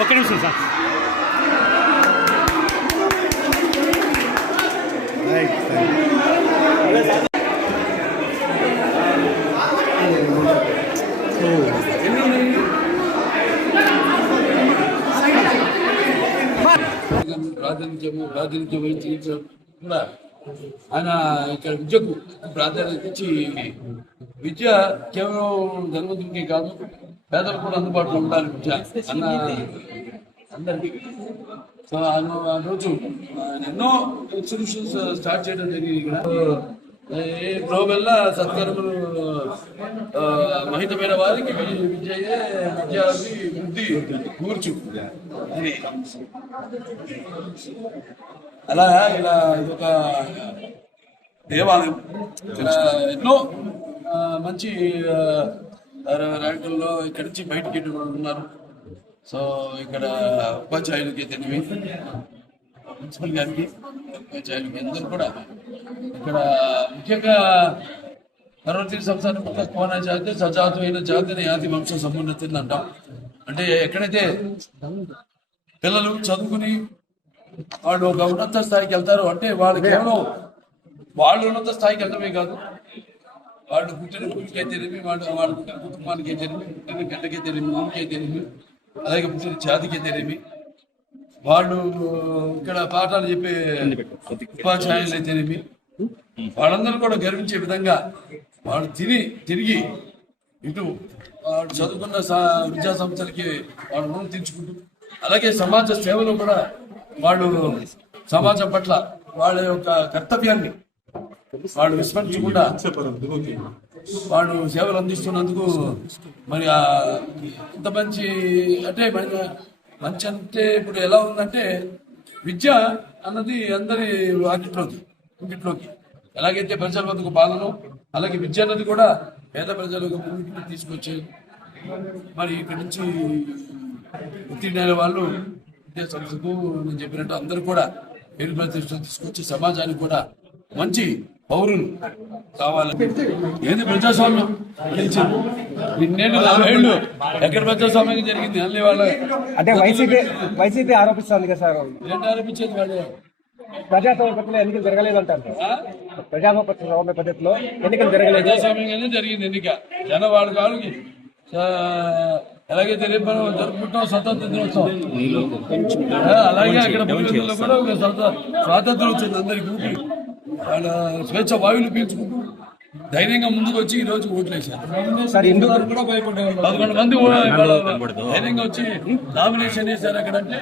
ఒక్క నిమిషం సార్. ప్రాతినిధ్యం వహించి కూడా ఆయన ఇక్కడ విద్యకు ప్రాధాన్యత ఇచ్చి విద్య కేవలం ధనవంతుడికి కాదు పేదలకు కూడా అందుబాటులో ఉండాలి విద్య అన్న అందరికీ. సో ఆ రోజు ఎన్నో ఇన్స్టిట్యూషన్స్ స్టార్ట్ చేయడం జరిగింది. ఇక్కడ ప్రోవెల్ల సత్కర్మలు మహితమైన వారికి విద్యయే విద్యాభివృద్ధి కూర్చు అని అలా ఇలా ఇదొక దేవాలయం. ఇక్కడ ఎన్నో మంచి ర్యాంకుల్లో ఇక్కడి నుంచి బయటకి ఉన్నారు. సో ఇక్కడ ఉపాధ్యాయులకి తెలివి ప్రిన్సిపల్ గారికి ఉపాధ్యాయులకి అందరూ కూడా ఇక్కడ ముఖ్యంగా పర్వతీయ సంస్థానం కోన జాతి సజాతు అయిన జాతిని ఆది వంశ సమున్నతిని అంటాం. అంటే ఎక్కడైతే పిల్లలు చదువుకుని వాళ్ళు ఒక ఉన్నత స్థాయికి వెళ్తారు అంటే వాళ్ళు కేవలం వాళ్ళు ఉన్నత స్థాయికి వెళ్ళడమే కాదు, వాళ్ళు పుట్టిన ఊరికే తెలివి, వాళ్ళు పుట్టిన కుటుంబానికే తెలివి, పుట్టిన గడ్డకే తెలివి, ఊరికే తెలివి, అలాగే పుట్టిన జాతికే తెలివి, వాళ్ళు ఇక్కడ పాఠాలు చెప్పే ఉపాధ్యాయులు తెలివి, వాళ్ళందరూ కూడా గర్వించే విధంగా వాళ్ళు తిరిగి ఇటు వాళ్ళు చదువుకున్న విద్యా సంస్థలకి వాళ్ళు రుణం తీర్చుకుంటూ అలాగే సమాజ సేవలో కూడా వాళ్ళు సమాజం పట్ల వాళ్ళ యొక్క కర్తవ్యాన్ని వాళ్ళు విస్మరించకుండా వాళ్ళు సేవలు అందిస్తున్నందుకు మరి ఇంత మంచి అంటే మంచి అంటే ఇప్పుడు ఎలా ఉందంటే విద్య అన్నది అందరి ఇంటిలోకి ఎలాగైతే ప్రజల వద్దకు పాలన అలాగే విద్య అన్నది కూడా పేద ప్రజలకు ముందుకు తీసుకొచ్చేది. మరి ఇక్కడి నుంచి ఉత్తీర్ణైన వాళ్ళు విద్యా సంస్థకు నేను చెప్పినట్టు అందరూ కూడా పేరు ప్రతిష్టలు తీసుకొచ్చి సమాజానికి కూడా మంచి పౌరులు కావాలని ఏది ప్రజాస్వామ్యం ఇన్నేళ్ళు 40 ఏళ్ళు ఎక్కడ ప్రజాస్వామ్యం జరిగింది అన్ని వాళ్ళు అంటే వైసీపీ ఆరోపిస్తుంది కదా సార్. ఏంటి ఆరోపించేది వాళ్ళు? ప్రజాస్వామ్య పద్ధతిలో ఎన్నికలు జరగలేదంటారు. ప్రజాస్వామ్య పద్ధతిలో ఎన్నికలు జరగలేదు. ప్రజాస్వామ్యంగానే జరిగింది ఎన్నిక. జన వాళ్ళ కాళ్ళకి ఎలాగైతే రేపు మనం జరుపుకుంటాం స్వతంత్ర దినోత్సవం, అలాగే అక్కడ భూమిలో కూడా ఒక స్వాతంత్రం వచ్చింది అందరికి. వాళ్ళ స్వేచ్ఛ వాయువులు పీల్చుకుంటూ ధైర్యంగా ముందుకు వచ్చి ఈ రోజు ఓట్లు వేశారు. 11 మంది ధైర్యంగా వచ్చి నామినేషన్ వేశారు. అక్కడంటే